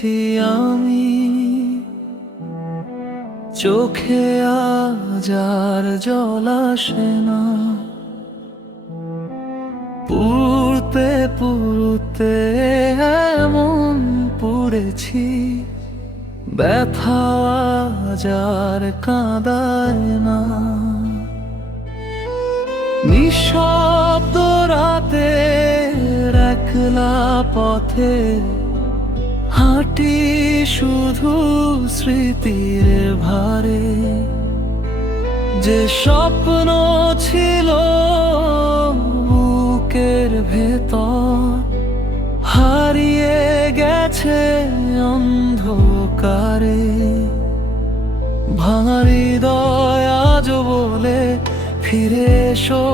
গেছি আমি, চোখে আজ আর জল আসে না। পুড়তে পুড়তে এমন পুড়েছি, ব্যথা আজ আর কাঁদায় না। নিঃশব্দ রাতের একলা পথে হাঁটি শুধু স্মৃতির ভারে। যে স্বপ্ন ছিল বুকের ভেতর হারিয়ে গেছে অন্ধকারে। ভাঙা হৃদয় আজ বলে ফিরে এসো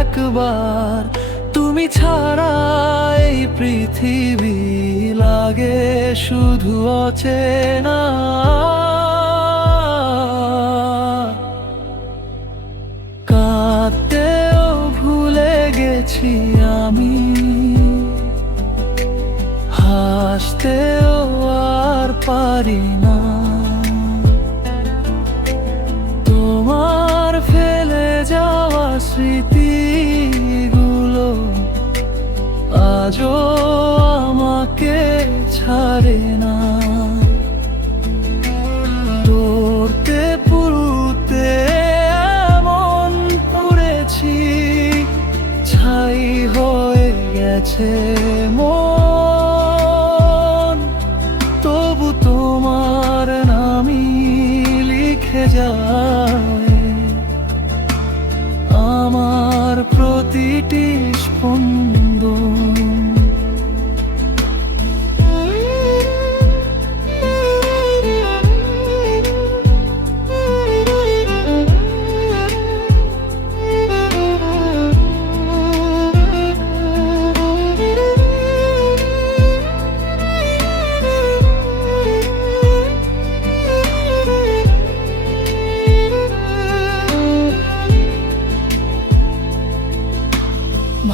একবার, তুমি ছাড়া এই পৃথিবী লাগে শুধু অচেনা। কাঁদতেও ভুলে গেছি আমি, হাসতেও আর পারি না। তোমার ফেলে যাওয়া স্মৃতিগুলো আজও আমাকে ছাড়ে না। তোরতে পুড়তে এমন পুড়েছি, ছাই হয়ে গেছে মন। তবু তোমার নামই লিখে যায় আমার প্রতিটি স্পন্দন।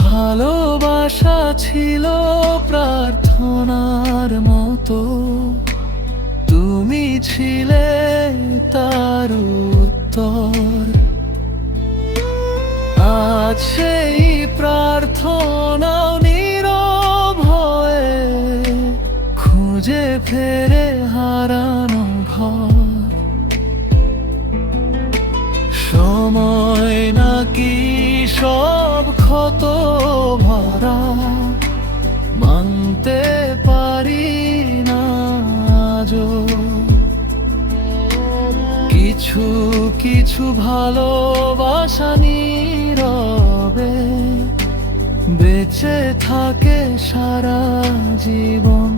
ভালোবাসা ছিল প্রার্থনার মতো, তুমি ছিলে তার উত্তর। আজ সেই প্রার্থনাও নীরব হয়ে খুঁজে ফেরে হারানো ঘর। সময় নাকি সব ক্ষত ভরা, মানতে পারি না আজও। কিছু কিছু ভালোবাসা নীরবে বেঁচে থাকে সারা জীবন।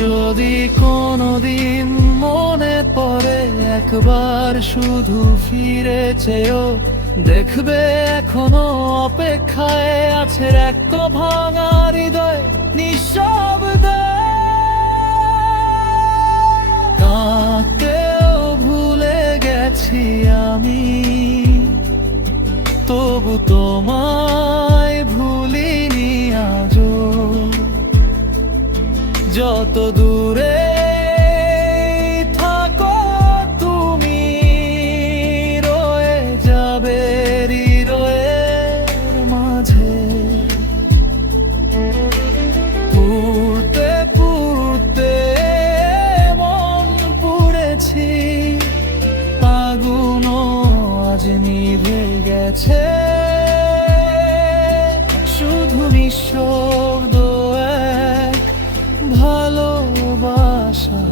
যদি কোনোদিন মনে পড়ে একবার শুধু ফিরে চেয়েও, দেখবে এখনো অপেক্ষায় আছে এক ভাঙা হৃদয় নিঃশব্দে। কাঁদতেও ভুলে গেছি আমি, তবু তোমায় ভুলিনি আজও। যত দূরে থাকো তুমি রয়ে যাবে হৃদয়ের মাঝে। পুড়তে পুড়তে মন পুড়েছি, আগুনও আজ নিভে গেছে। শুধু নিঃশব্দ এক ভালোবাসা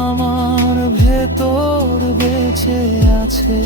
আমার ভেতর বেঁচে আছে।